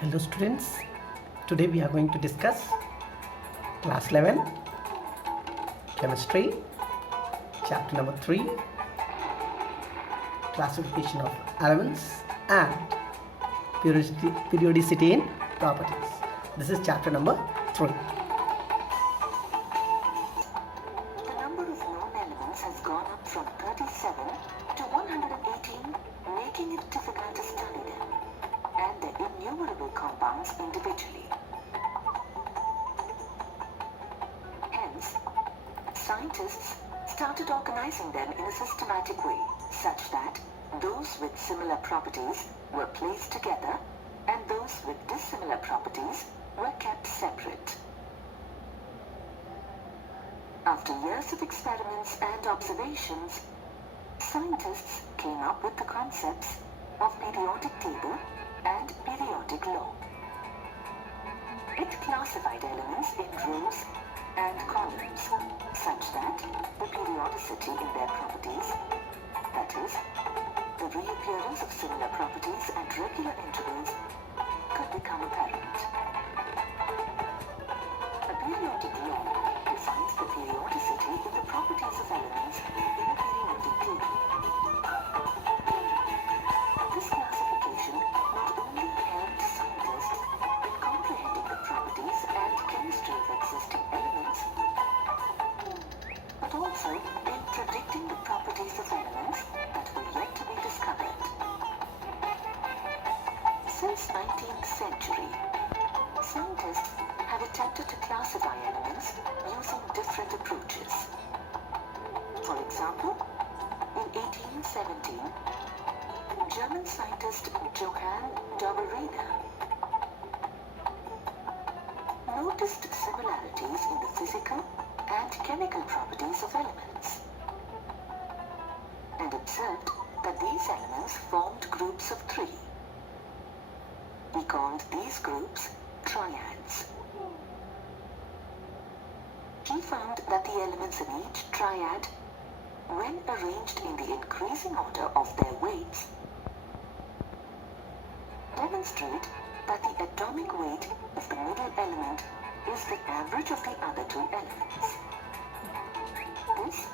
Hello students, today we are going to discuss class 11 chemistry chapter number 3 classification of elements and periodicity in properties. This is chapter number 3. The number of known elements has gone up from 37 to 118, making it difficult to study them and their innumerable compounds individually. Hence, scientists started organizing them in a systematic way, such that those with similar properties were placed together and those with dissimilar properties were kept separate. After years of experiments and observations, scientists came up with the concepts of periodic table and periodic law. It classified elements in rows and columns such that the periodicity in their properties, that is, the reappearance of similar properties at regular intervals, could become apparent. A periodic law defines the periodicity in the properties of elements in a periodic table. This classification not only helped scientists in comprehending the properties and chemistry of existing elements, but also in predicting the properties of elements that were yet to be discovered. Since 19th century, scientists have attempted to classify elements using different approaches. For example, in 1817, German scientist Johann Dobereiner noticed similarities in the physical and chemical properties of elements and observed that these elements formed groups of 3. He called these groups triads. He found that the elements in each triad, when arranged in the increasing order of their weights, demonstrate that the atomic weight of the middle element is the average of the other 2 elements. This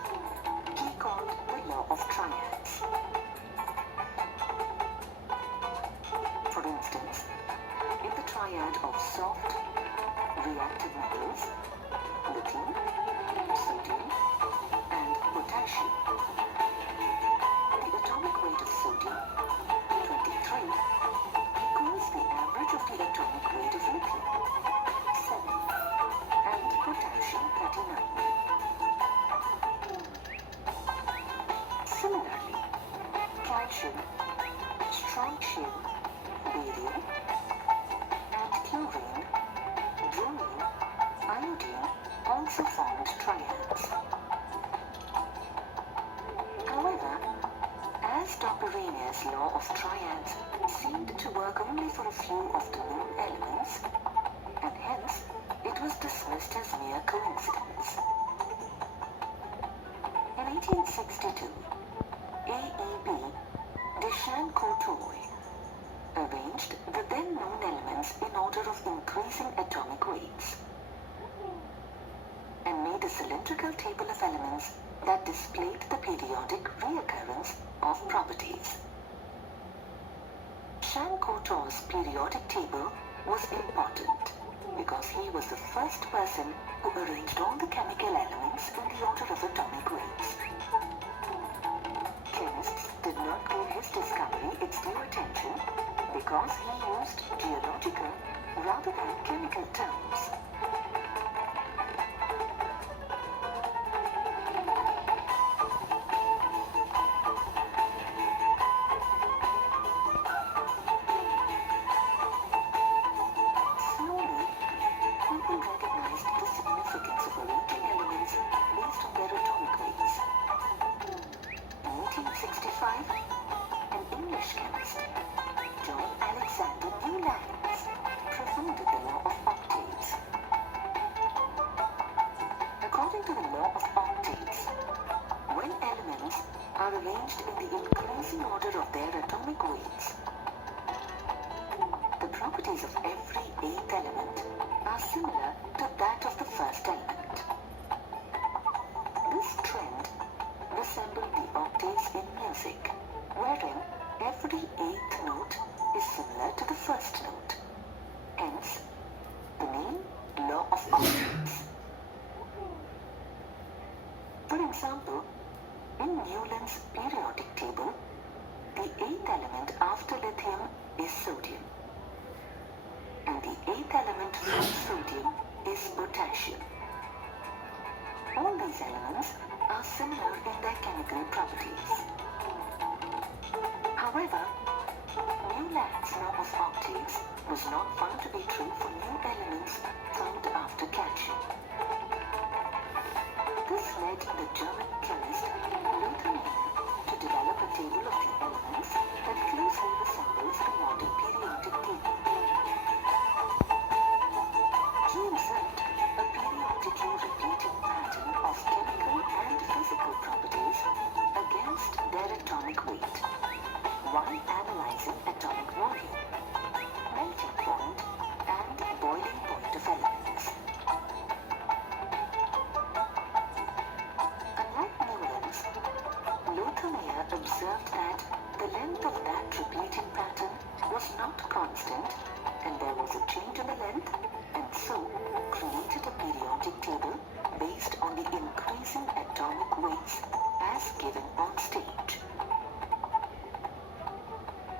he called the law of triads. For instance, in the triad of soft, reactive metals, lithium, sodium, and potassium, the atomic weight of sodium, 23, equals the average of the atomic weight of lithium, 7, and potassium, 39. Similarly, calcium, strontium, barium, and chlorine, bromine, iodine also formed triads. However, as Dobereiner's law of triads seemed to work only for a few of the known elements, and hence it was dismissed as mere coincidence. In 1862, A.E.B. Deschamps-Courtois arranged the then known elements in order of increasing atomic weights and made a cylindrical table of elements that displayed the periodic reoccurrence of properties. Deschamps-Courtois' periodic table was important because he was the first person who arranged all the chemical elements in the order of atomic weights. Chemists did not give his discovery its due attention because he used geological rather than chemical terms. Slowly, people recognized the significance of arranging elements based on their atomic weights. In 1865, an English chemist, John Alexander Newlands, proposed the law of octaves. According to the law of octaves, when elements are arranged in the increasing order of their atomic weights, the property properties of every eighth element are similar to that of the first element. This trend resembles the octaves in music, wherein every eighth note is similar to the first note. Hence, the name law of octaves. For example, in Newland's periodic table, the eighth element after lithium is sodium, and the eighth element from sodium is potassium. All these elements are similar in their chemical properties. However, Newland's law of octaves was not found to be true for new elements found after calcium. This led the German chemist Lothar Meyer to develop a table of the elements that closely resembles the modern periodic table. He observed a periodically repeating pattern of chemical and physical properties against their atomic weight, while analyzing atomic volume, melting point, and boiling point of elements. Unlike Newland's, Lothar Meyer observed that the length of that repeating pattern was not constant, and there was a change in the length, and so created a periodic table based on the increasing atomic weights as given on stage.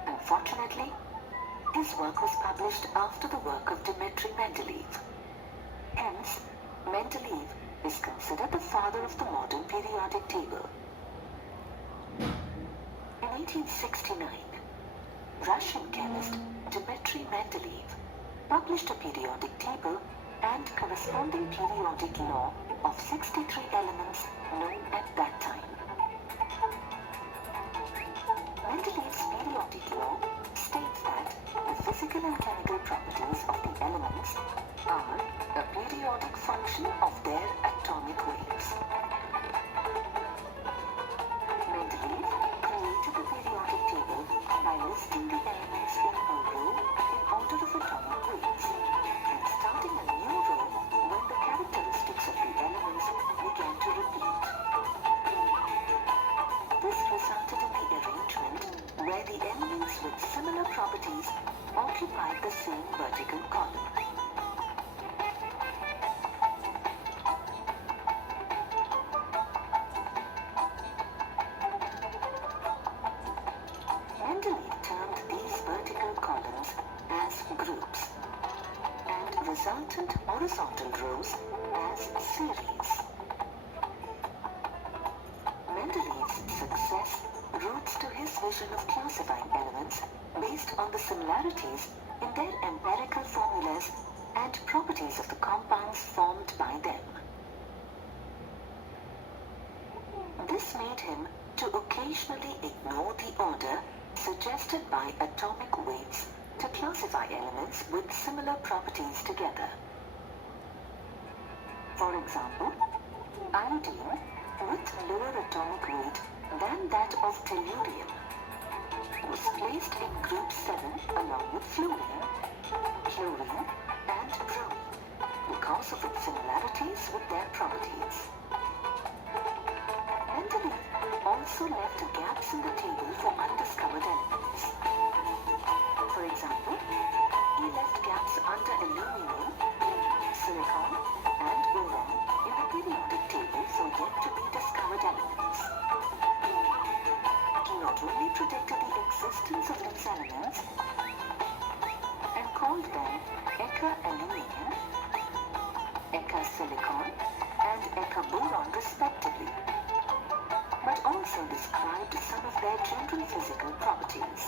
Unfortunately, his work was published after the work of Dmitri Mendeleev. Hence, Mendeleev is considered the father of the modern periodic table. In 1869, Russian chemist Dmitri Mendeleev published a periodic table and corresponding periodic law of 63 elements known at that time. Mendeleev's periodic law states that the physical and chemical properties of the elements are a periodic function of their atomic weights. Mendeleev created the periodic table by listing the elements in a row in order of atomic weights, and starting a new row when the characteristics of the elements began to repeat. This resulted in the arrangement where the elements with similar properties occupied the same vertical column. Mendeleev termed these vertical columns as groups, and resultant horizontal rows as series. Mendeleev's success roots to his vision of classifying elements based on the similarities in their empirical formulas and properties of the compounds formed by them. This made him to occasionally ignore the order suggested by atomic weights to classify elements with similar properties together. For example, iodine, with lower atomic weight than that of tellurium, was placed in group 7 along with fluorine, chlorine, and bromine because of its similarities with their properties. Mendeleev also left gaps in the table for undiscovered elements. For example, he left gaps under aluminium, silicon, and boron in the periodic table for yet to be discovered elements. He not only predicted the existence of these elements and called them Eka aluminium, Eka silicon, and Eka boron respectively, but also described some of their general physical properties.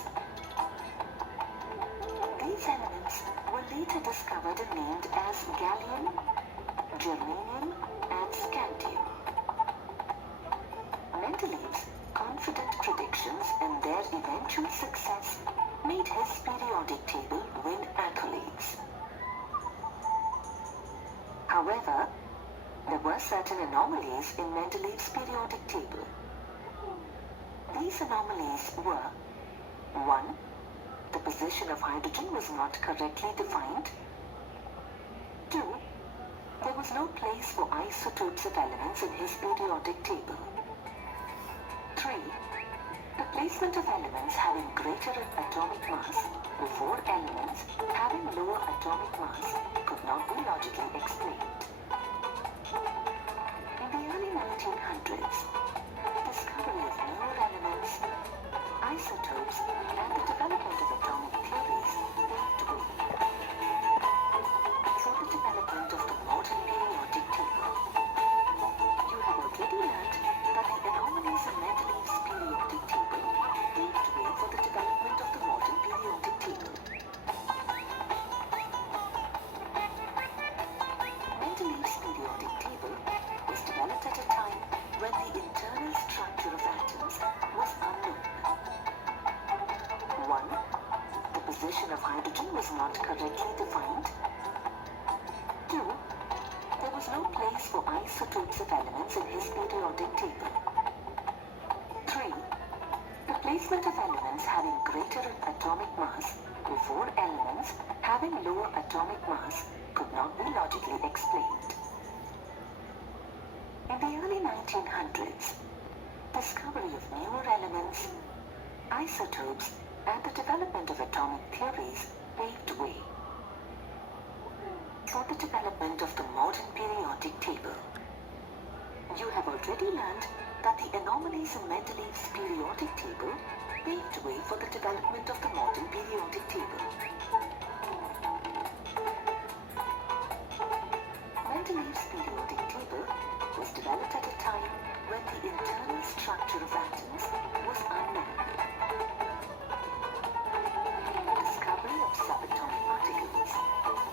These elements were later discovered and named as gallium, germanium, and scandium. Mendeleev's confident predictions and their eventual success made his periodic table win accolades. However, there were certain anomalies in Mendeleev's periodic table. These anomalies were 1. The the position of hydrogen was not correctly defined. 2. There was no place for isotopes of elements in his periodic table. 3. The placement of elements having greater atomic mass before elements having lower atomic mass could not be logically explained. In the early 1900s, discovery of newer elements, isotopes, and the development of atomic theories paved way for the development of the modern periodic table. You have already learned that the anomalies in Mendeleev's periodic table paved way for the development of the modern periodic table. Mendeleev's periodic table was developed at a time when the internal structure of atoms was unknown. 1. The position of hydrogen was not correctly defined. 2. There was no place for isotopes of elements in his periodic table. 3. The placement of elements having greater atomic mass before elements having lower atomic mass could not be logically explained. In the early 1900s, discovery of newer elements, isotopes, and the development of atomic theories paved way for the development of the modern periodic table. You have already learned that the anomalies in Mendeleev's periodic table paved way for the development of the modern periodic table. Mendeleev's periodic table was developed at a time when the internal structure of atoms was unknown. Discovery of subatomic particles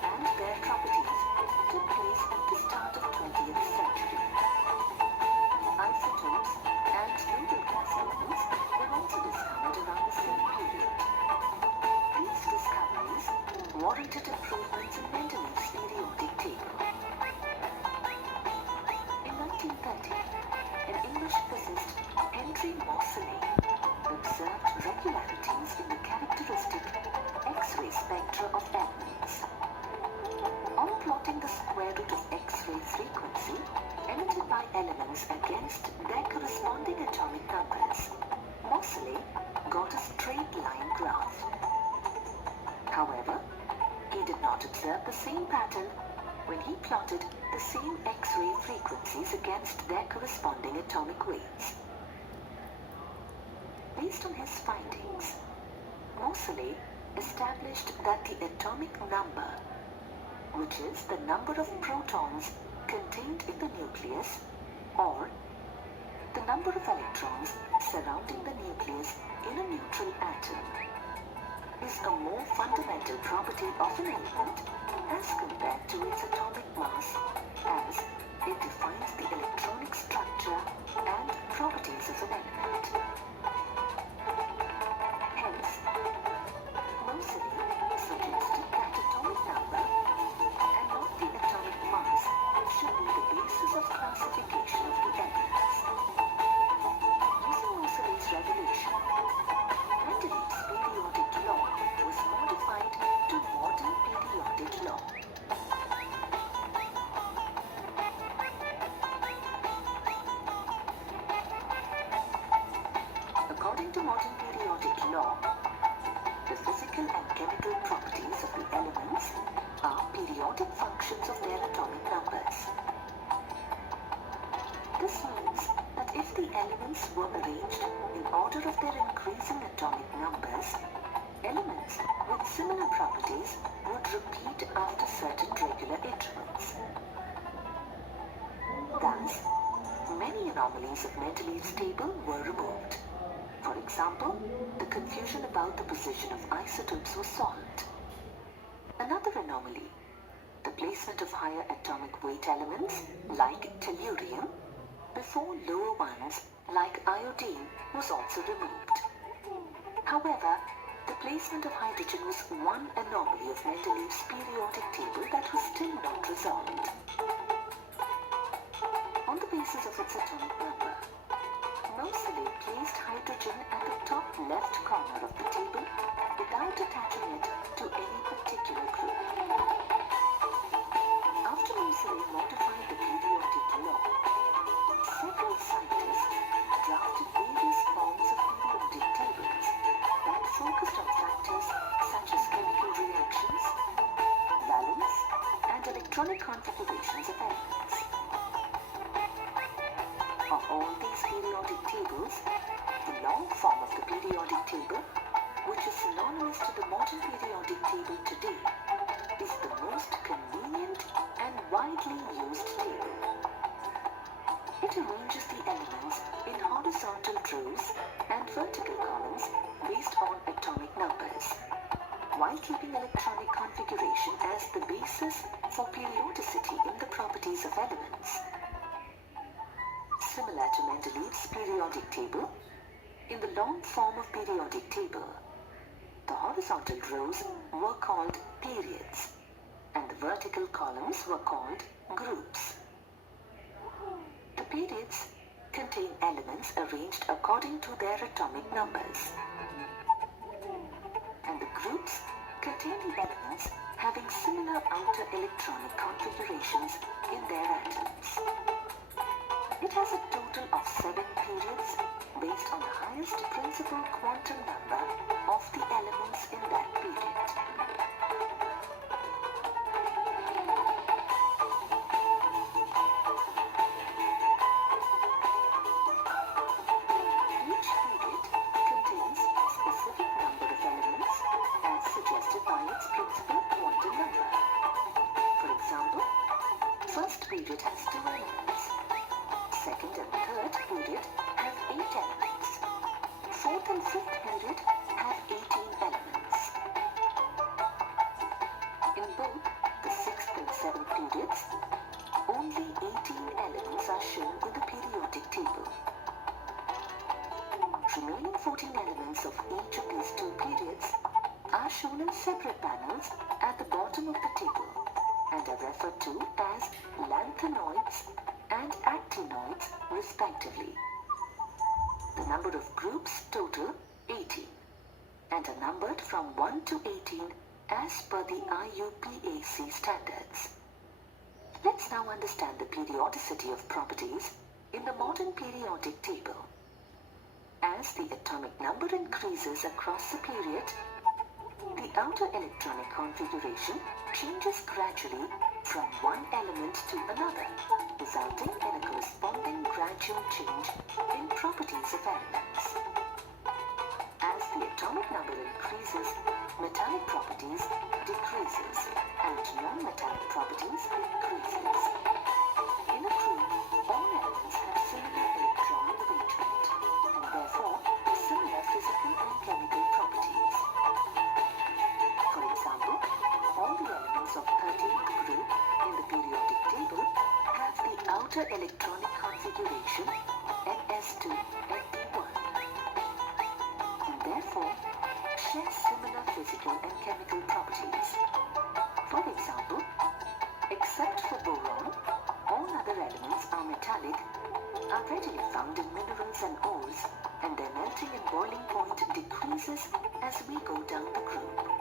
and their properties took place at the start of 20th century. Isotopes and noble gas elements were also discovered around the same period. These discoveries warranted improvements in Mendeleev's periodic table. In 1930, an English physicist, Henry Moseley, observed regularities in the characteristic X-ray spectra of elements. On plotting the square root of X-ray frequency emitted by elements against their corresponding atomic numbers, Moseley got a straight line graph. However, he did not observe the same pattern when he plotted the same X-ray frequencies against their corresponding atomic weights. Based on his findings, Moseley established that the atomic number, which is the number of protons contained in the nucleus, or the number of electrons surrounding the nucleus in a neutral atom, is a more fundamental property of an element as compared to its atomic mass, as it defines the electronic structure and properties of an element. Hence, Moseley suggested that atomic number and not the atomic mass should be the basis of classification of the elements. Using Moseley's revelation, Mendeleev's periodic law was modified to modern periodic law. According to modern periodic law, the physical and chemical properties of the elements are periodic functions of their atomic numbers. This means that if the elements were arranged in order of their increasing atomic numbers, elements with similar properties would repeat after certain regular intervals. Thus, many anomalies of Mendeleev's table were removed. For example, the confusion about the position of isotopes was solved. Another anomaly, the placement of higher atomic weight elements, like tellurium, before lower ones, like iodine, was also removed. However, the placement of hydrogen was one anomaly of Mendeleev's periodic table that was still not resolved. On the basis of its atomic number, Moseley placed hydrogen at the top left corner of the table without attaching it to any particular group. After Moseley modified the periodic law, several scientists drafted various forms of periodic tables that focused on factors such as chemical reactions, valence, and electronic configurations of elements. Of all these periodic tables, the long form of the periodic table, which is synonymous to the modern periodic table today, is the most convenient and widely used table. It arranges the elements in horizontal rows and vertical columns based on atomic numbers, while keeping electronic configuration as the basis for periodicity in the properties of elements. Similar to Mendeleev's periodic table, in the long form of periodic table, the horizontal rows were called periods, and the vertical columns were called groups. The periods contain elements arranged according to their atomic numbers, and the groups contain the elements having similar outer electronic configurations in their atoms. It has a total of 7 periods based on the highest principal quantum number of the elements in that period. Each period contains a specific number of elements as suggested by its principal quantum number. For example, first period has 2 elements. Second and third period have 8 elements. Fourth and fifth period have 18 elements. In both the sixth and seventh periods, only 18 elements are shown in the periodic table. Remaining 14 elements of each of these 2 periods are shown in separate panels at the bottom of the table and are referred to as lanthanoids and actinoids respectively. The number of groups total 18 and are numbered from 1 to 18 as per the IUPAC standards. Let's now understand the periodicity of properties in the modern periodic table. As the atomic number increases across the period, the outer electronic configuration changes gradually from one element to another, resulting in a corresponding gradual change in properties of elements. As the atomic number increases, metallic properties decreases and non-metallic properties increases. In a group, all elements have similar electron arrangement and therefore similar physical and chemical properties. For example, all the elements of 13th group in the periodic table have the outer electronic configuration Ns2 and P1, and therefore share similar physical and chemical properties. For example, except for boron, all other elements are metallic, are readily found in minerals and ores, and their melting and boiling point decreases as we go down the group.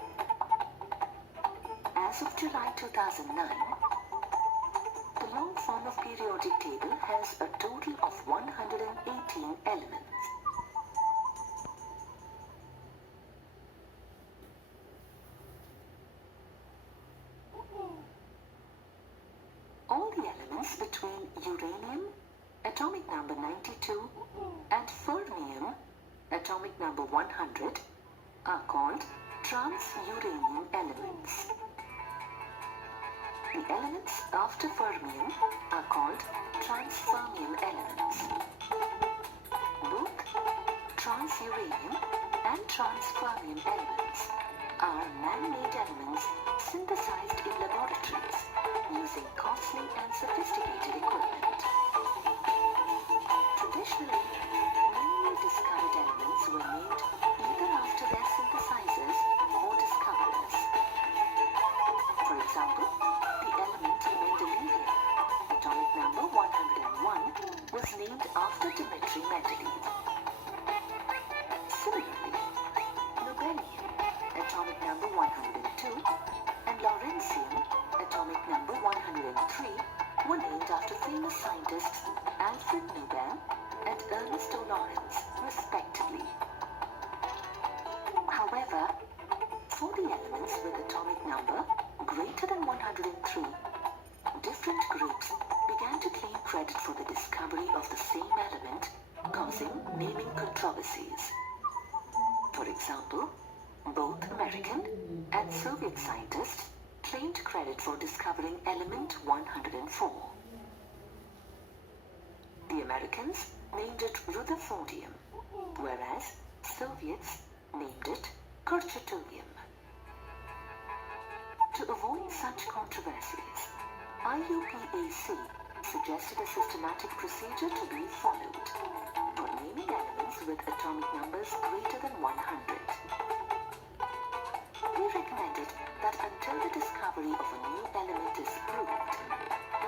As of July 2009, the long form of periodic table has a total of 118 elements. All the elements between uranium, atomic number 92, and fermium, atomic number 100, are called transuranium elements. The elements after fermium are called transfermium elements. Both transuranium and transfermium elements are man-made elements synthesized in laboratories using costly and sophisticated equipment. Traditionally, newly discovered elements were named either after their synthesizers or discoverers. For example, the element mendelevium, atomic number 101, was named after Dmitry Mendeleev. Similarly, nobelium, number 102, and Lawrencium, atomic number 103, were named after famous scientists Alfred Nobel and Ernest O. Lawrence, respectively. However, for the elements with atomic number greater than 103, different groups began to claim credit for the discovery of the same element, causing naming controversies. For example, both American and Soviet scientists claimed credit for discovering element 104. The Americans named it Rutherfordium, whereas Soviets named it Kurchatonium. To avoid such controversies, IUPAC suggested a systematic procedure to be followed for naming elements with atomic numbers greater than 100. They recommended that until the discovery of a new element is proved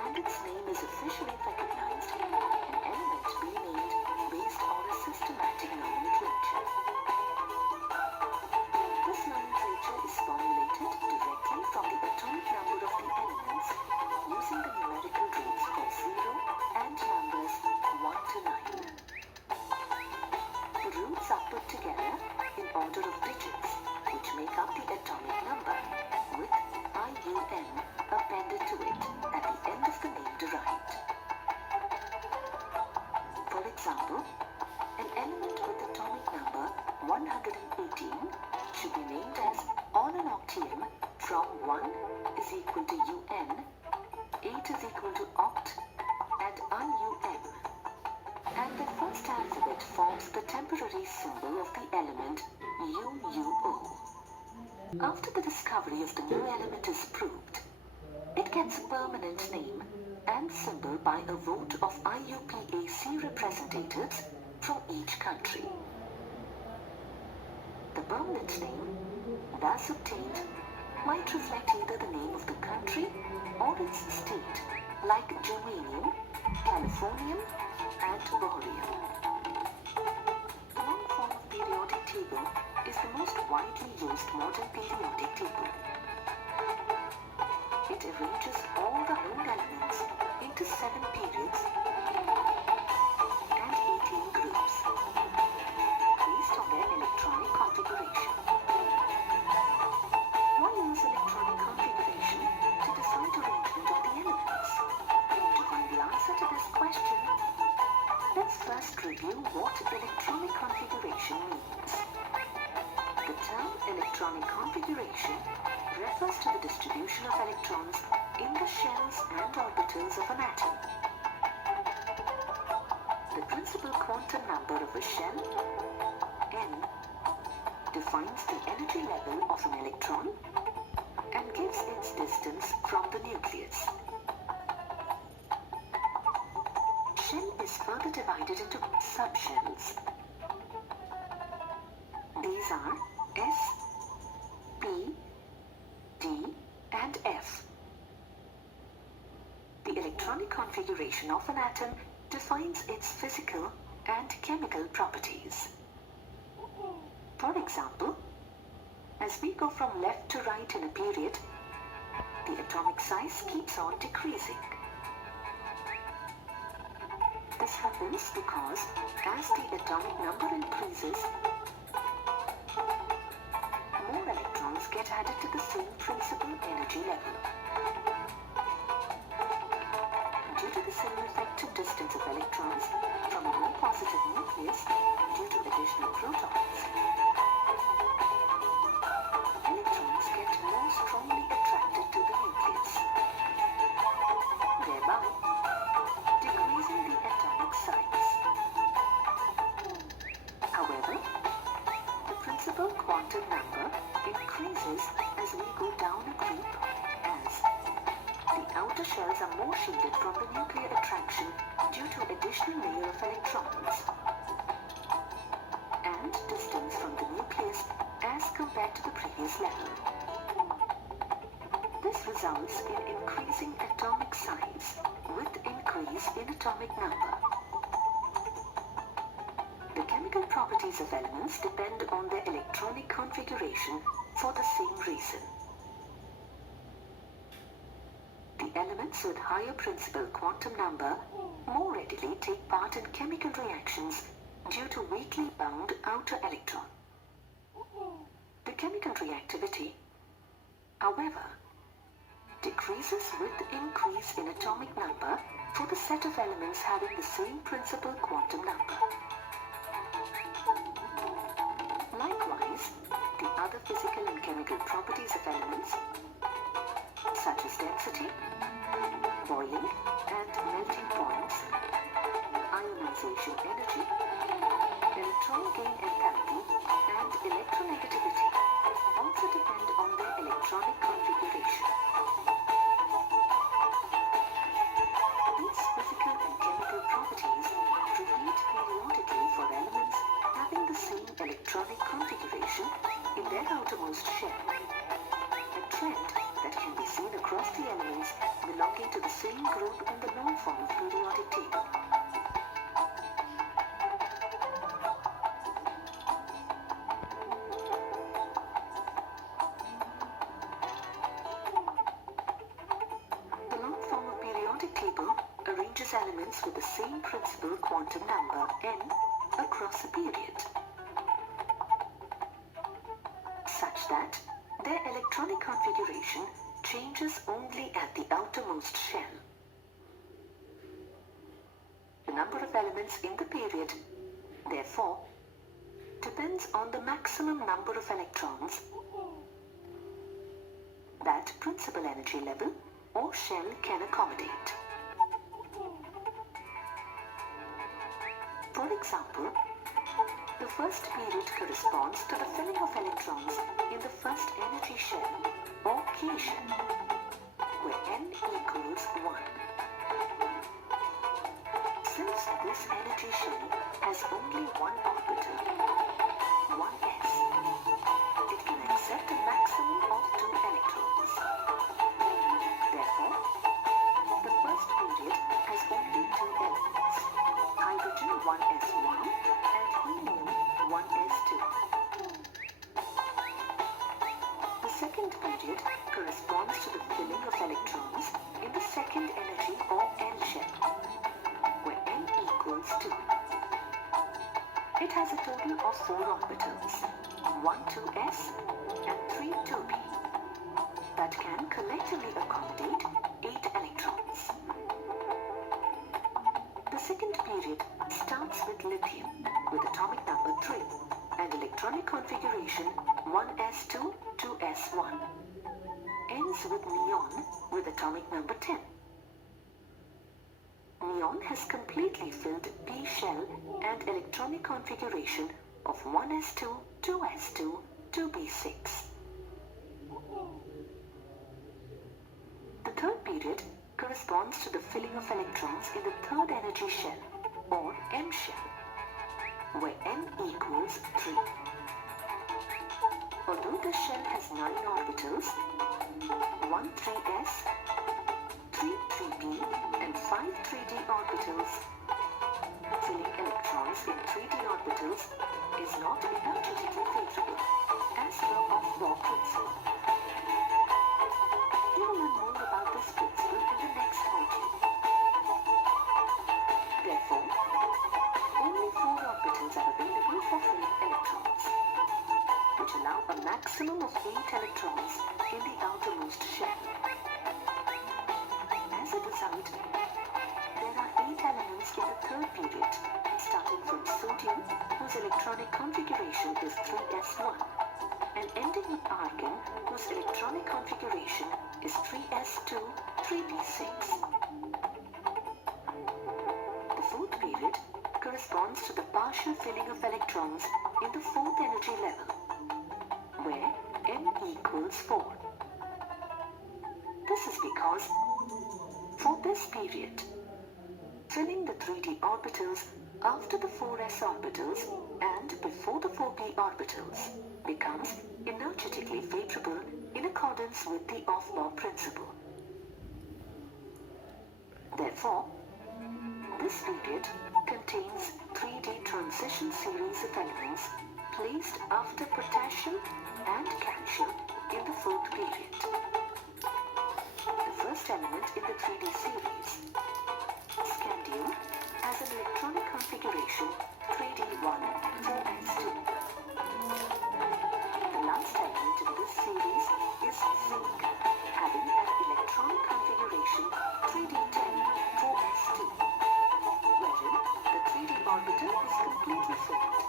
and its name is officially recognized, an element be named based on a systematic nomenclature. This nomenclature is formulated directly from the atomic number of the elements using the numerical roots for 0 and numbers 1 to 9. The roots are put together in order of digits, which make up the atomic number, with IUN appended to it at the end of the name derived. For example, an element with atomic number 118 should be named as ornanoctium from 1 is equal to UN, 8 is equal to oct, and IUM. And the first alphabet forms the temporary symbol of the element UUO. After the discovery of the new element is proved, it gets a permanent name and symbol by a vote of IUPAC representatives from each country. The permanent name, thus obtained, might reflect either the name of the country or its state, like germanium, californium, and bohrium. The long form of periodic table is the most widely used modern periodic table. It arranges all the known elements into 7 periods and 18 groups, based on their electronic configuration. Why use electronic configuration to decide arrangement of the elements? To find the answer to this question, let's first review what electronic configuration means. The term electronic configuration refers to the distribution of electrons in the shells and orbitals of an atom. The principal quantum number of a shell, n, defines the energy level of an electron and gives its distance from the nucleus. Shell is further divided into subshells. These are S, P, D, and F. The electronic configuration of an atom defines its physical and chemical properties. For example, as we go from left to right in a period, the atomic size keeps on decreasing. This happens because as the atomic number increases, more electrons get added to the same principal energy level. Due to the same effective distance of electrons from a more positive nucleus due to additional protons, electrons get more strongly attracted to the nucleus, thereby decreasing the atomic size. However, the principal quantum number increases as we go down a group, as the outer shells are more shielded from the nuclear attraction due to additional layer of electrons and distance from the nucleus as compared to the previous level. This results in increasing atomic size with increase in atomic number. The chemical properties of elements depend on their electronic configuration for the same reason. The elements with higher principal quantum number more readily take part in chemical reactions due to weakly bound outer electron. The chemical reactivity, however, decreases with increase in atomic number for the set of elements having the same principal quantum number. Likewise, the other physical and chemical properties of elements, such as density, boiling and melting points, ionization energy, electron gain enthalpy, and electronegativity, also depend on their electronic configuration. These physical and chemical properties repeat periodically for elements having the same electronic configuration in their outermost shell, a trend that can be seen across the elements belonging to the same group in the known form of periodic table. The long form of periodic table arranges elements with the same principal quantum number n across a period, such that their electronic configuration changes only at the outermost shell. The number of elements in the period, therefore, depends on the maximum number of electrons that principal energy level or shell can accommodate. For example, the first period corresponds to the filling of electrons in the first energy shell or K shell, where n equals 1. Since this energy shell has only one orbital, 1s, it can accept a maximum of 2 electrons. Therefore, the first period has only 2 elements, hydrogen 1s1 and helium 1s2. The second period corresponds to the filling of electrons in the second energy or n shell, where n equals 2. It has a total of 4 orbitals, 1 2s and 3 2p, that can collectively accommodate 8 electrons. The second period starts with lithium with atomic number 3 and electronic configuration 1s2, 2s1. Ends with neon with atomic number 10. Neon has completely filled p shell and electronic configuration of 1s2, 2s2, 2p6. The third period corresponds to the filling of electrons in the third energy shell, or M shell, where n equals 3. Although this shell has 9 orbitals, 1 3s, 3 3p, and 5 3d orbitals, filling electrons in 3d orbitals is not energetically favorable, as per Aufbau principle. We will learn more about this principle in the next module. Therefore, only 4 orbitals are available for filling electrons, which allow a maximum of 8 electrons in the outermost shell. As a result, there are 8 elements in the third period, starting from sodium, whose electronic configuration is 3s1, and ending with argon, whose electronic configuration is 3s2, 3p6. The fourth period corresponds to the partial filling of electrons in the fourth energy level, where m equals 4. This is because, for this period, filling the 3d orbitals after the 4s orbitals and before the 4p orbitals becomes energetically favorable in accordance with the Aufbau principle. Therefore, this period contains 3D transition series of elements placed after potassium and calcium in the fourth period. The first element in the 3D series, scandium, has an electronic configuration 3D1 4s2. The last element in this series is zinc, having an electronic configuration 3D10 4s2, wherein the 3D orbital is completely filled.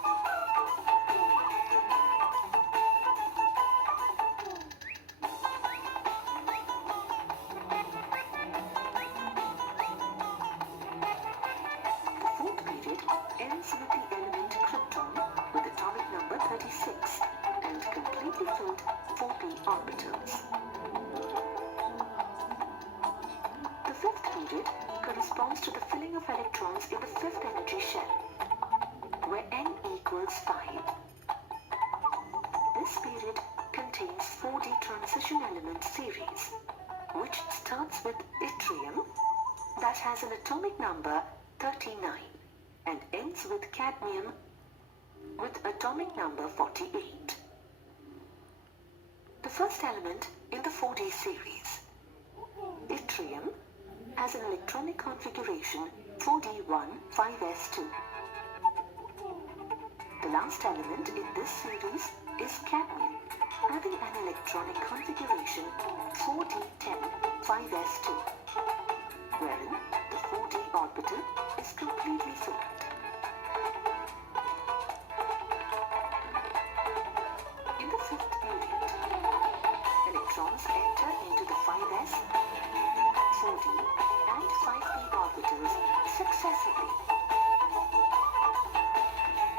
The fourth period ends with the element krypton with atomic number 36 and completely filled 4p orbitals. The fifth period corresponds to the filling of electrons in the fifth energy shell, where n equals 5. This period contains 4D transition element series, which starts with yttrium that has an atomic number 39 and ends with cadmium with atomic number 48. The first element in the 4D series, yttrium, has an electronic configuration 4D1 5s2. The last element in this series is cadmium, having an electronic configuration 4D10 5s2, wherein the 4D orbital is completely filled. In the fifth period, electrons enter into the 5s, 4d and 5p orbitals successively.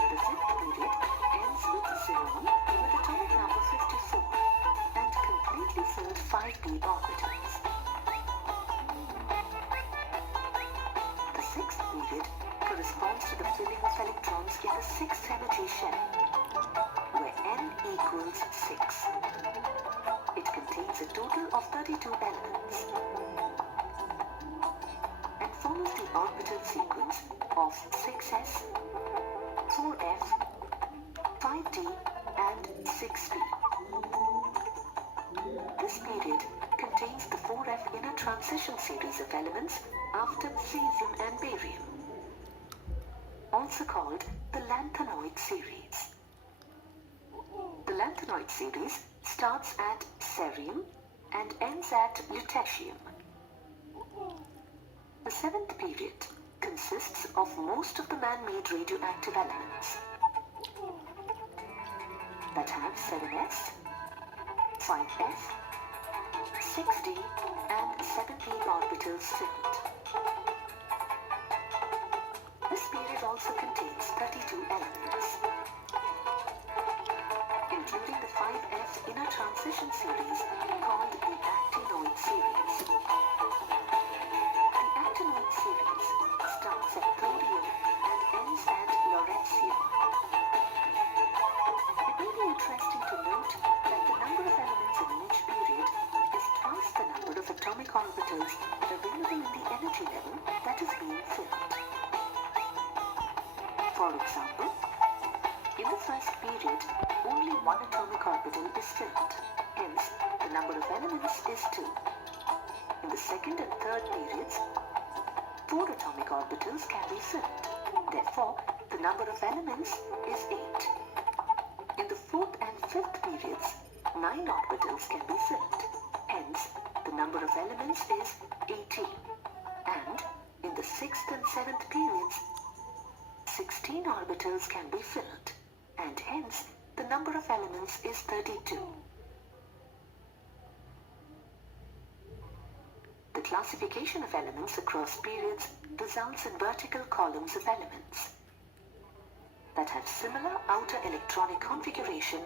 The fifth period ends with xenon with atomic number 54 and completely filled 5p orbitals. The sixth period corresponds to the filling of electrons in the sixth energy shell, where n equals 6. It contains a total of 32 elements and follows the orbital sequence of 6s, 4f, 5d and 6p. This period contains the 4f inner transition series of elements after cesium and barium, also called the lanthanoid series. The lanthanoid series starts at cerium and ends at lutetium. The seventh period consists of most of the man-made radioactive elements that have 7s, 5f, 6d and 7p orbitals filled. This period also contains 32 elements, including the 5f inner transition series called the actinoid series. The actinoid series starts at thorium and ends at lawrencium. It may be interesting to note that the number of elements in each period is twice the number of atomic orbitals available in the energy level that is being filled. For example, in the first period, only one atomic orbital is filled, hence the number of elements is 2. In the second and third periods, 4 atomic orbitals can be filled, therefore the number of elements is 8. In the fourth and fifth periods, 9 orbitals can be filled, hence the number of elements is 18. And in the sixth and seventh periods, 16 orbitals can be filled, and hence the number of elements is 32. The classification of elements across periods results in vertical columns of elements that have similar outer electronic configuration,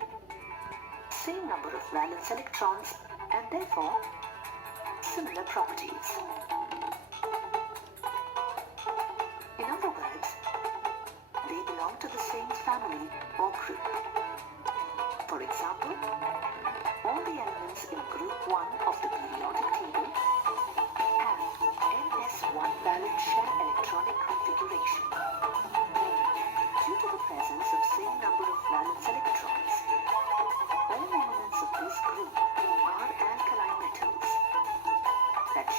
same number of valence electrons, and therefore similar properties. In other words, they belong to the same family or group. For example, all the elements in group 1 of the periodic table have ns1 valence shell electronic configuration. Due to the presence of same number of valence electrons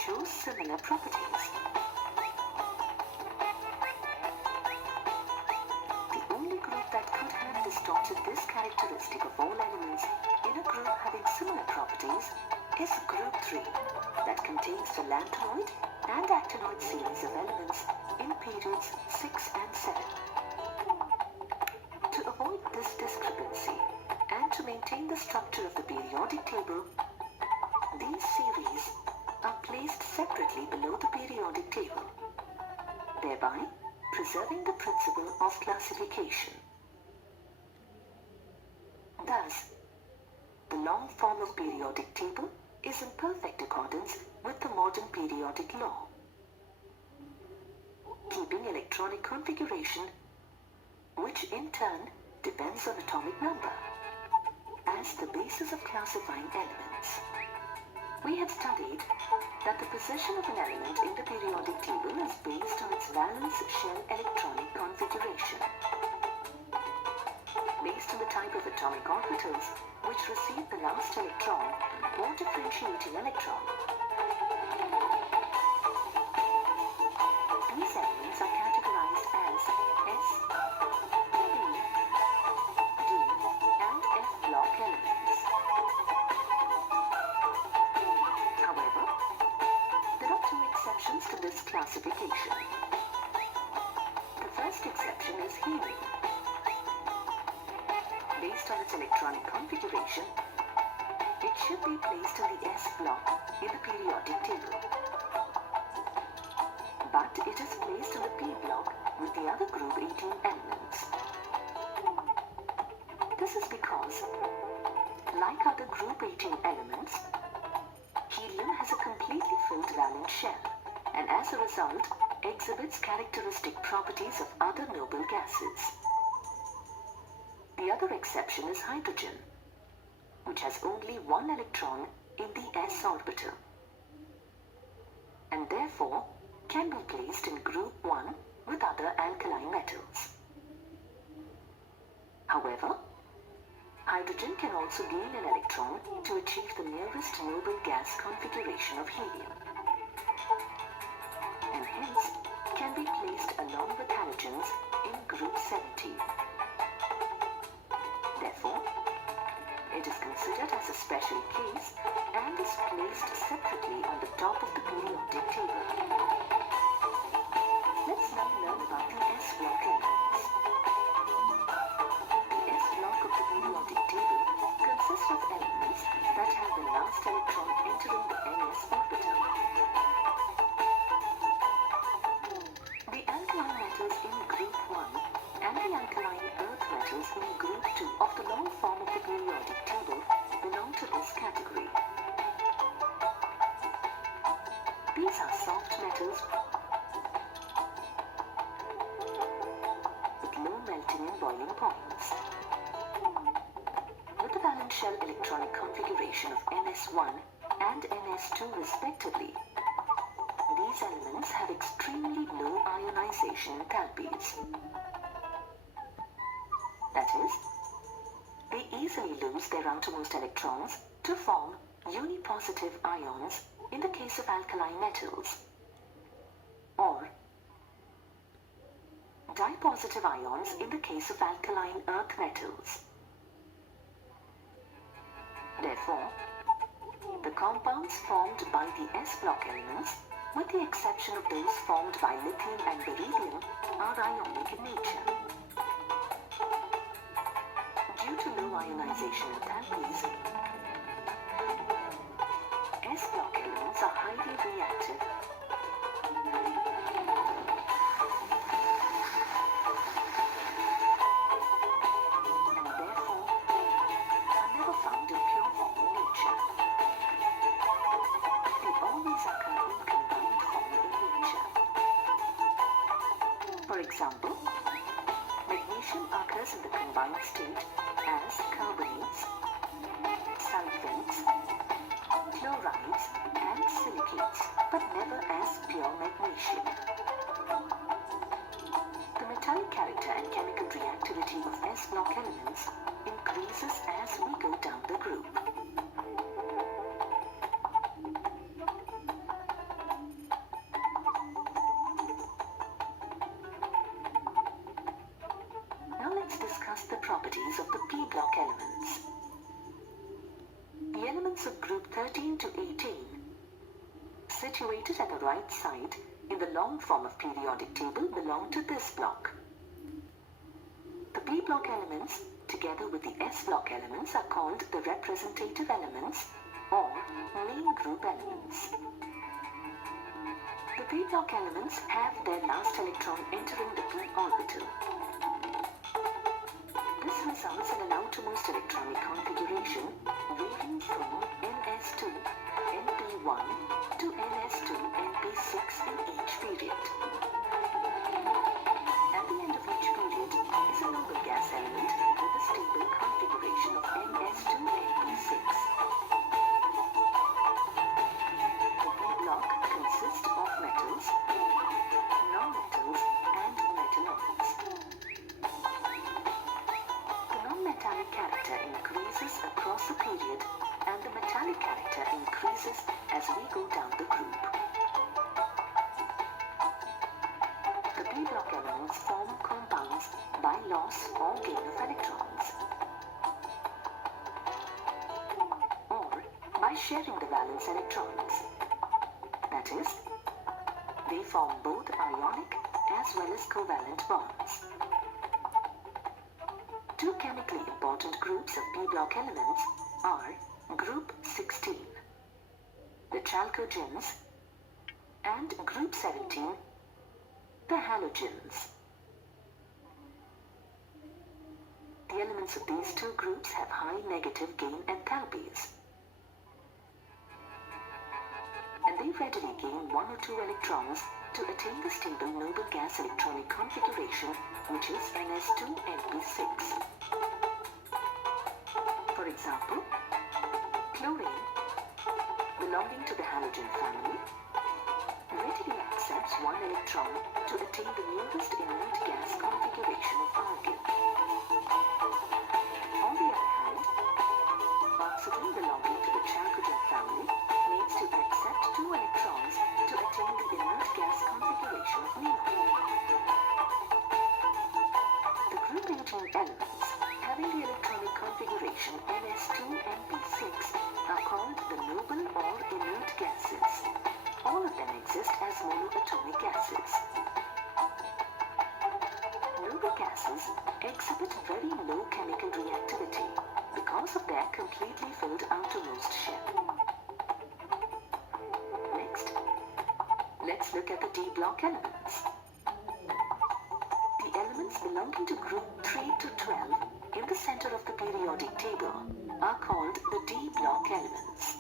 shows similar properties. The only group that could have distorted this characteristic of all elements in a group having similar properties is group 3, that contains the lanthanoid and actinoid series of elements in periods 6 and 7. To avoid this discrepancy and to maintain the structure of the periodic table, these series are placed separately below the periodic table, thereby preserving the principle of classification. Thus, the long form of periodic table is in perfect accordance with the modern periodic law, keeping electronic configuration, which in turn depends on atomic number, as the basis of classifying elements. We have studied that the position of an element in the periodic table is based on its valence shell electronic configuration. Based on the type of atomic orbitals which receive the last electron or differentiating electron. These elements are categorized as S, P, D, and F block elements. However, there are two exceptions to this classification. The first exception is helium. Based on its electronic configuration, it should be placed in the S block in the periodic table. But it is placed in the P block with the other group 18 elements. This is because, like other group 18 elements, helium has a completely filled valence shell and as a result exhibits characteristic properties of other noble gases. The other exception is hydrogen, which has only one electron in the s orbital, and therefore can be placed in group 1 with other alkaline metals. However, hydrogen can also gain an electron to achieve the nearest noble gas configuration of helium, and hence can be placed along with halogens in group 17. Therefore, it is considered as a special case and is placed separately on the top of the periodic table. Let's now learn about the S block elements. The S block of the periodic table consists of elements that have the last electron entering the ns orbital. The alkaline metals in group 1 and the alkaline earth metals in group 2 of the long form of the periodic table belong to this category. These are soft metals with low melting and boiling points. With the valence shell electronic configuration of ns1 and ns2 respectively, these elements have extremely low ionization enthalpies. That is, they easily lose their outermost electrons to form unipositive ions in the case of alkaline metals, or dipositive ions in the case of alkaline earth metals. Therefore, the compounds formed by the S block elements, with the exception of those formed by lithium and beryllium, are ionic in nature. Due to low ionization enthalpies, S block elements are highly reactive. And therefore are never found in pure form in nature. They always occur in combined form in nature. For example, magnesium occurs in the combined state as carbonates, sulfates, chlorides, and silicates, but never as pure magnesium. The metallic character and chemical reactivity of S block elements increases as we go down the group. block elements. The elements of group 13 to 18, situated at the right side in the long form of periodic table, belong to this block. The P block elements, together with the S block elements, are called the representative elements or main group elements. The P block elements have their last electron entering the p orbital. This results in an outermost electronic configuration varying from ns2 np1 to ns2 np6 in each period. At the end of each period is a noble gas element with a stable configuration of ns2 np6. The P block consists of metals, non-metals, and metalloids. The non-metallic character increases across the period, and the metallic character increases as we go down the group. The P block elements form compounds by loss or gain of electrons, or by sharing the valence electrons. That is, they form both ionic as well as covalent bonds. Two chemically important groups of P block elements are group 16, the chalcogens, and group 17, the halogens. The elements of these two groups have high negative gain enthalpies, and they readily gain one or two electrons to attain the stable noble gas electronic configuration, which is ns2np6. For example, chlorine, belonging to the halogen family, readily accepts one electron to attain the nearest inert gas configuration of argon. On the other hand, oxygen belonging to the chalcogen family needs to accept two electrons to attain the inert gas configuration of neon. The group 18 elements having the electronic configuration ns2np6 are called the noble or inert gases. All of them exist as monoatomic gases. Noble gases exhibit very low chemical reactivity because of their completely filled outermost shell. Next, let's look at the D block elements. The elements belonging to group 3 to 12 in the center of the periodic table are called the D block elements.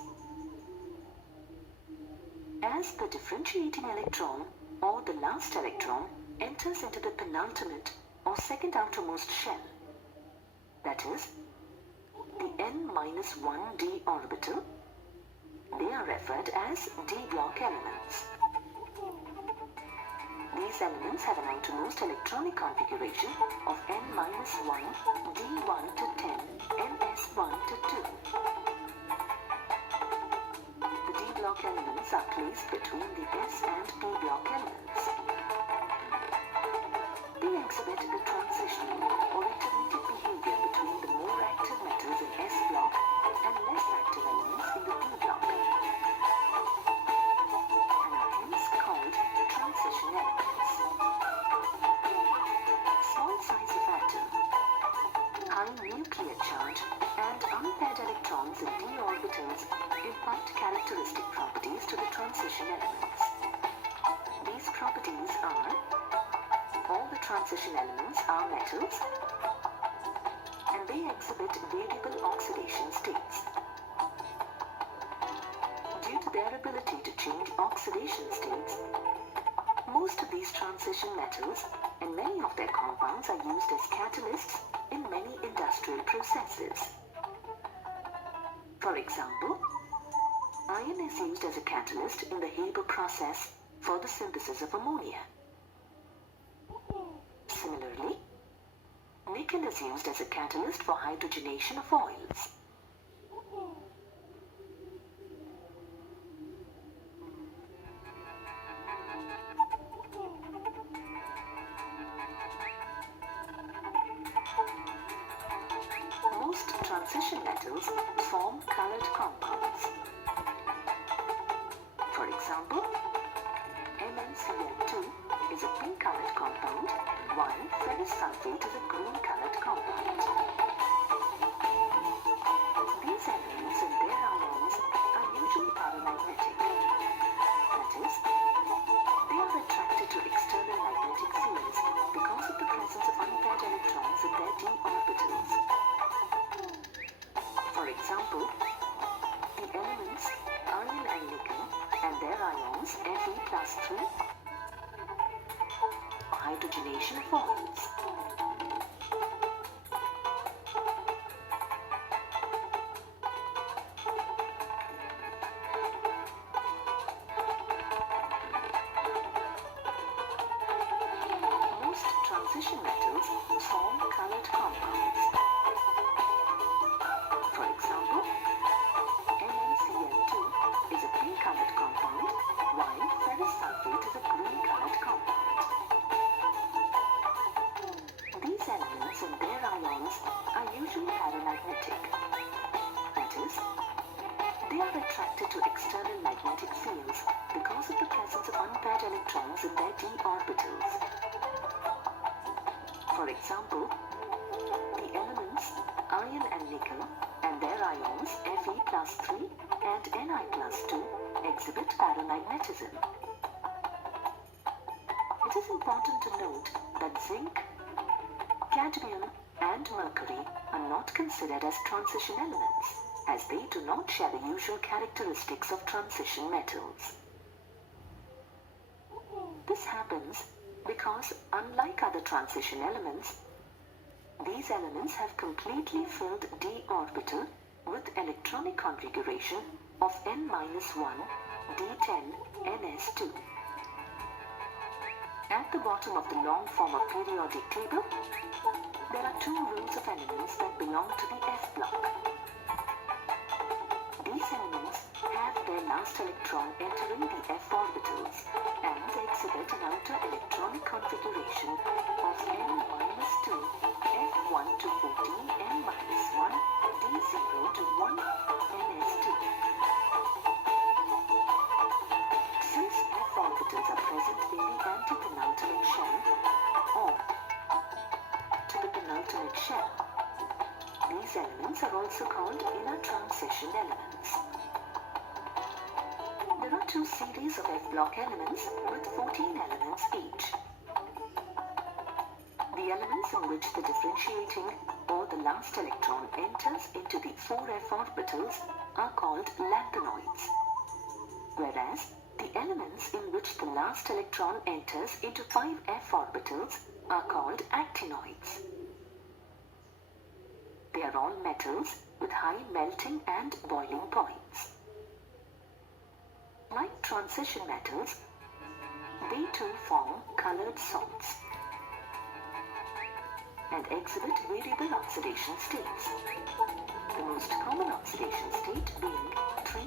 As the differentiating electron or the last electron enters into the penultimate or second outermost shell, that is, the n-1d orbital, they are referred as D block elements. These elements have an outermost electronic configuration of n-1, d1 to 10, ns1 to 2. The D block elements are placed between the S and P block elements. They exhibit the transitional or intermediate behavior between the more active metals in S block and less active elements in the P block, and are hence called transition elements. Small size of atom, high nuclear charge, and unpaired electrons in d orbitals impart characteristic properties to the transition elements. These properties are: all the transition elements are metals, and they exhibit variable oxidation states. Due to their ability to change oxidation states, most of these transition metals and many of their compounds are used as catalysts in many industrial processes. For example, iron is used as a catalyst in the Haber process for the synthesis of ammonia. Similarly, nickel is used as a catalyst for hydrogenation of oils. metals form colored compounds. For example, MnCl2 is a pink-colored compound, while ferrous sulfate is a green-colored compound. These elements and their ions are usually paramagnetic. That is, they are attracted to external magnetic fields because of the presence of unpaired electrons in their d orbitals. For example, the elements iron and nickel and their ions Fe+3, hydrogenation follows. Most transition metals form colored compounds. For example, MnCl2 is a pink-colored compound, while ferrous sulfate is a green-colored compound. These elements and their ions are usually paramagnetic. That is, they are attracted to external magnetic fields because of the presence of unpaired electrons in their d orbitals. For example, the elements iron and nickel and their ions Fe+3 and Ni+2 exhibit paramagnetism. It is important to note that zinc, cadmium and mercury are not considered as transition elements, as they do not share the usual characteristics of transition metals. This happens because, unlike other transition elements, these elements have completely filled d orbital with electronic configuration of n-1 d10 ns2. At the bottom of the long form of periodic table, there are two rows of elements that belong to the s block. These elements have their last electron entering the f orbitals and exhibit an outer electronic configuration of n-2 f1 to 14 n-1 d0 to 1 ns2. Since f orbitals are present in the antipenultimate shell or to the penultimate shell, these elements are also called inner transition elements. There are two series of F-block elements with 14 elements each. The elements in which the differentiating or the last electron enters into the 4 f orbitals are called lanthanoids, whereas the elements in which the last electron enters into 5 f orbitals are called actinoids. They are all metals with high melting and boiling points. Like transition metals, they too form colored salts and exhibit variable oxidation states, the most common oxidation state being 3+.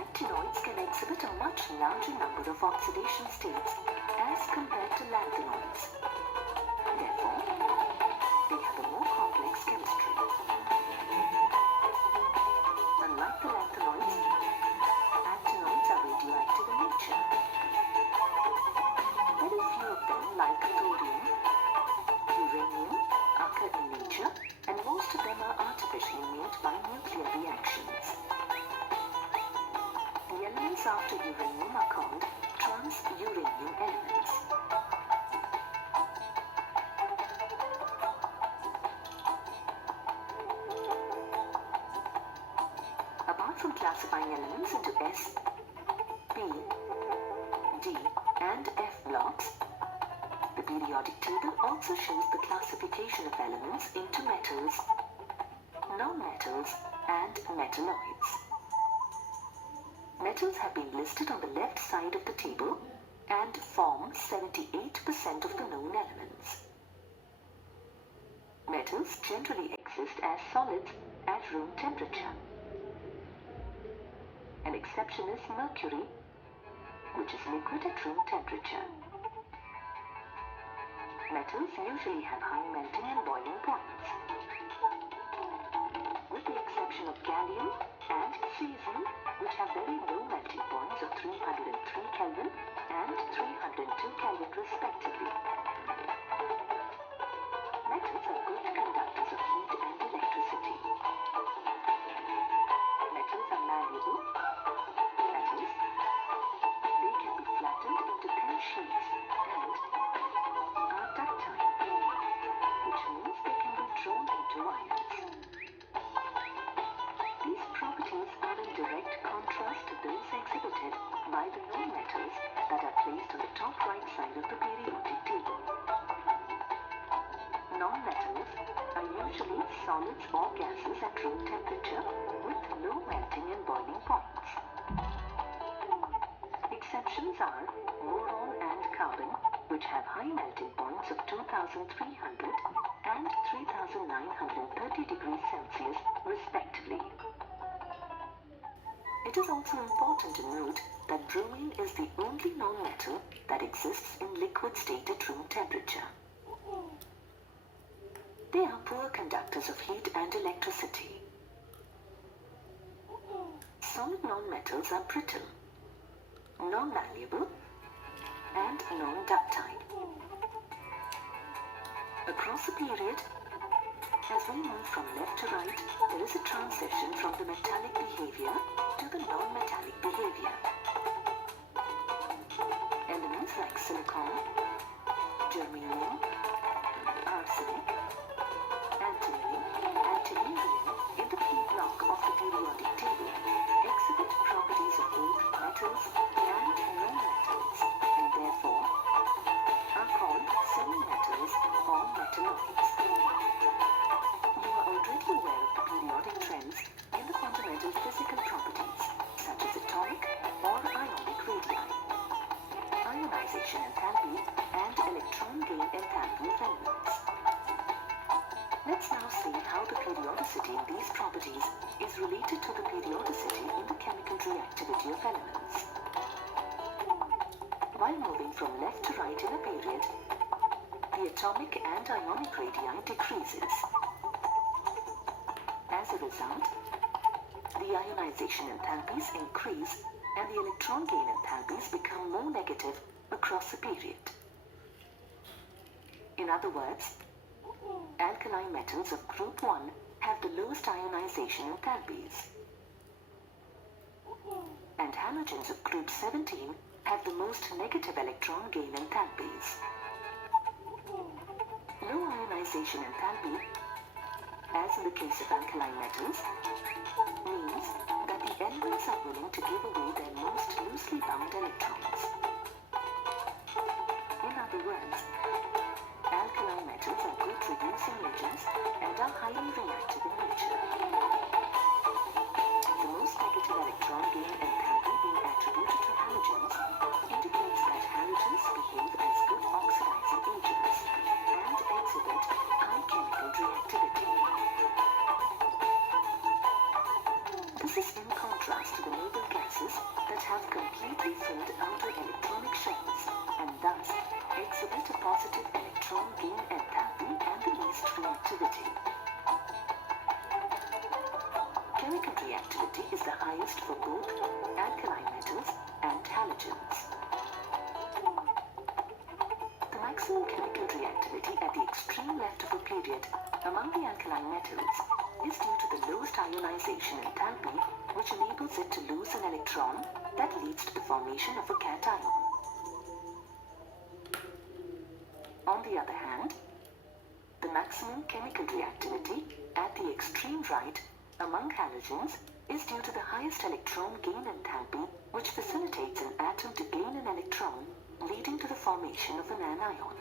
Actinoids can exhibit a much larger number of oxidation states as compared to lanthanoids. Therefore, they have a more complex chemistry. Unlike the lanthanoids, actinoids are radioactive in nature. Very few of them, like thorium, uranium, occur in nature, and most of them are artificially made by nuclear reactions. The elements after uranium are called trans-uranium elements. Apart from classifying elements into S, P, D, and F blocks, the periodic table also shows the classification of elements into metals, non-metals, and metalloids. Metals have been listed on the left side of the table and form 78% of the known elements. Metals generally exist as solids at room temperature. An exception is mercury, which is liquid at room temperature. Metals usually have high melting and boiling points. the exception of gallium and cesium, which have very low melting points of 303 Kelvin and 302 Kelvin respectively. Metals are good conductors of heat and electricity. Metals are malleable, that is, they can be flattened into thin sheets and are ductile, which means they can be drawn into wires. These properties are in direct contrast to those exhibited by the non-metals that are placed on the top right side of the periodic table. Non-metals are usually solids or gases at room temperature with low melting and boiling points. Exceptions are boron and carbon, which have high melting points of 2300 and 3930 degrees Celsius respectively. It is also important to note that bromine is the only non-metal that exists in liquid state at room temperature. They are poor conductors of heat and electricity. Solid non-metals are brittle, non-malleable, and non-ductile. Across a period, as we move from left to right, there is a transition from the metallic behavior to the non-metallic behavior. Elements like silicon, germanium, arsenic, antimony, and tellurium in the P block of the periodic table exhibit properties of both metals and non-metals, and therefore are called semi-metals or metalloids. You are already aware of the periodic trends in the fundamental physical properties, such as atomic or ionic radii, ionization enthalpy, and electron gain enthalpy of elements. Let's now see how the periodicity in these properties is related to the periodicity in the chemical reactivity of elements. While moving from left to right in a period, the atomic and ionic radii decreases. As a result, the ionization enthalpies increase and the electron gain enthalpies become more negative across a period. In other words, alkali metals of group 1 have the lowest ionization enthalpies, and halogens of group 17 have the most negative electron gain enthalpies. Low ionization enthalpy, as in the case of alkali metals, means that the elements are willing to give away their most loosely bound electrons. In other words, alkali metals are good reducing agents and are highly reactive in nature. The most negative electron gain enthalpy being attributed to halogens indicates that halogens behave as good oxidizing agents and exhibit high chemical reactivity. This is in contrast to the noble gases that have completely filled outer electronic shells and thus exhibit a positive electron gain enthalpy and the least reactivity. Chemical reactivity is the highest for both alkali metals and halogens. The maximum chemical reactivity at the extreme left of a period among the alkali metals is due to the lowest ionization enthalpy, which enables it to lose an electron that leads to the formation of a cation. On the other hand, the maximum chemical reactivity at the extreme right among halogens is due to the highest electron gain enthalpy, which facilitates an atom to gain an electron, leading to the formation of an anion.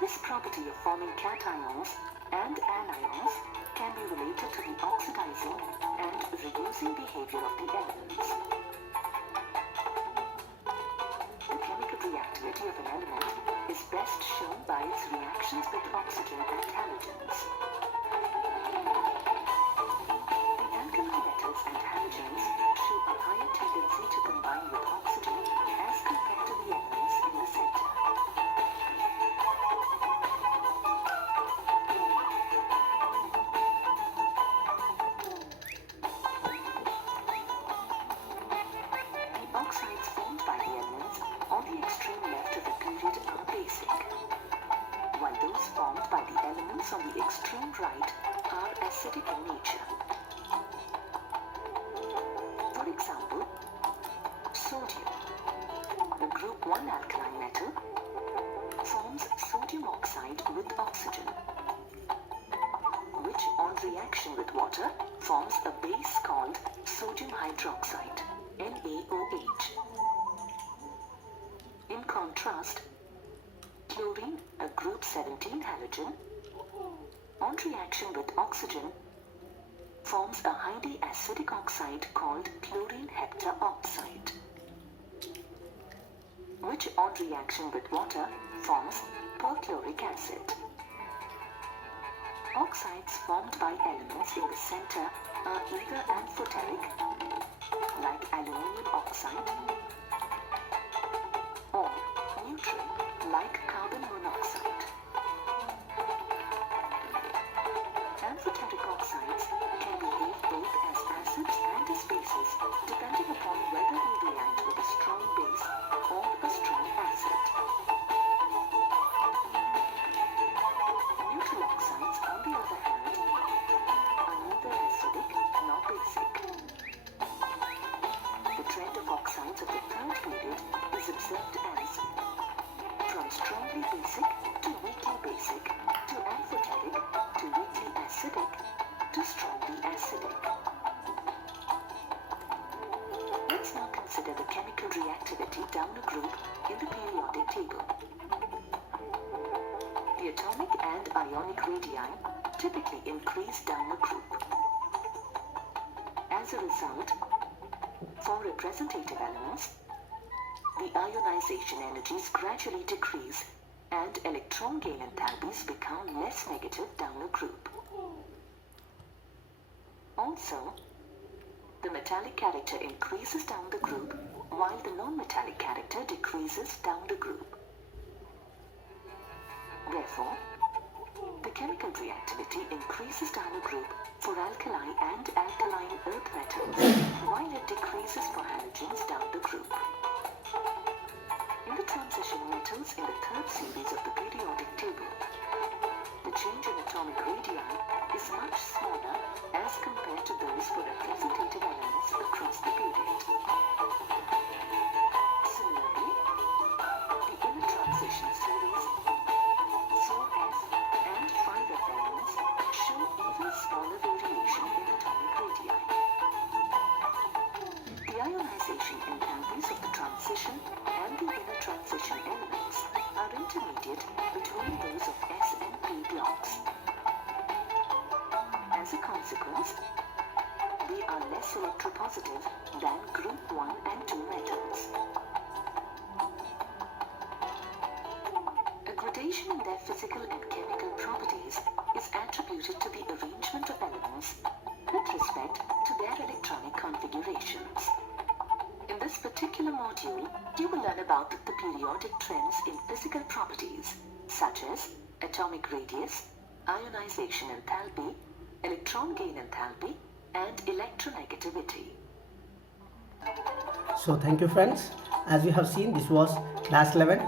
This property of forming cations and anions can be related to the oxidizing and reducing behavior of the elements. The chemical reactivity of an element is best shown by its reactions with oxygen and halogens. The alkali metals and halogens show a higher tendency to combine with oxygen as compared to the elements in the center. right are acidic in nature. For example, sodium, the group 1 alkaline metal, forms sodium oxide with oxygen, which on reaction with water forms a base called sodium hydroxide, NaOH. In contrast, chlorine, a group 17 halogen, on reaction with oxygen forms a highly acidic oxide called chlorine heptaoxide, which on reaction with water forms perchloric acid. Oxides formed by elements in the center are either amphoteric, like aluminium oxide, or neutral, like carbon monoxide. Amphoteric oxides can behave both as acids and as bases, depending upon whether they react with a strong base or a strong acid. Neutral oxides, on the other hand, are neither acidic nor basic. The trend of oxides of the third period is observed as from strongly basic to weakly basic to amphoteric to weakly acidic to strongly acidic. Let's now consider the chemical reactivity down a group in the periodic table. The atomic and ionic radii typically increase down a group. As a result, for representative elements, the ionization energies gradually decrease and electron gain enthalpies become less negative down a group. Also, the metallic character increases down the group while the non-metallic character decreases down the group. Therefore, the chemical reactivity increases down a group for alkali and alkaline earth metals, while it decreases for halogens down the group. In the transition metals in the third series of the periodic table, the change in atomic radii is much smaller as compared to those for representative elements across the period. Similarly, the inner transition series 4f and 5f elements show even smaller variation in atomic radii. The ionization enthalpies of the transition and the inner transition elements are intermediate between those of S and P blocks. As a consequence, they are less electropositive than group 1 and 2 metals. A gradation in their physical and chemical properties is attributed to the arrangement of elements with respect to their electronic configurations. In this particular module, you will learn about the periodic trends in physical properties such as atomic radius, ionization enthalpy, electron gain enthalpy, and electronegativity. So thank you friends. As you have seen, this was class 11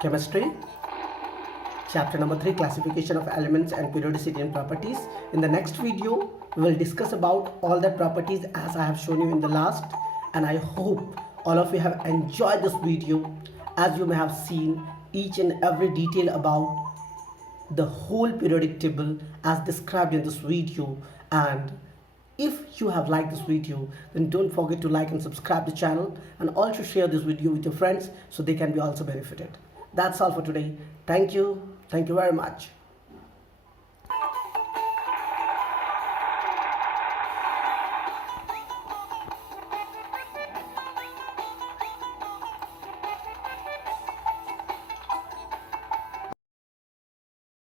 chemistry, chapter number 3, classification of elements and periodicity and properties. In the next video, we will discuss about all the properties as I have shown you in the last, and I hope all of you have enjoyed this video, as you may have seen each and every detail about the whole periodic table as described in this video. And if you have liked this video, then don't forget to like and subscribe the channel, and also share this video with your friends so they can be also benefited. That's all for today. Thank you very much.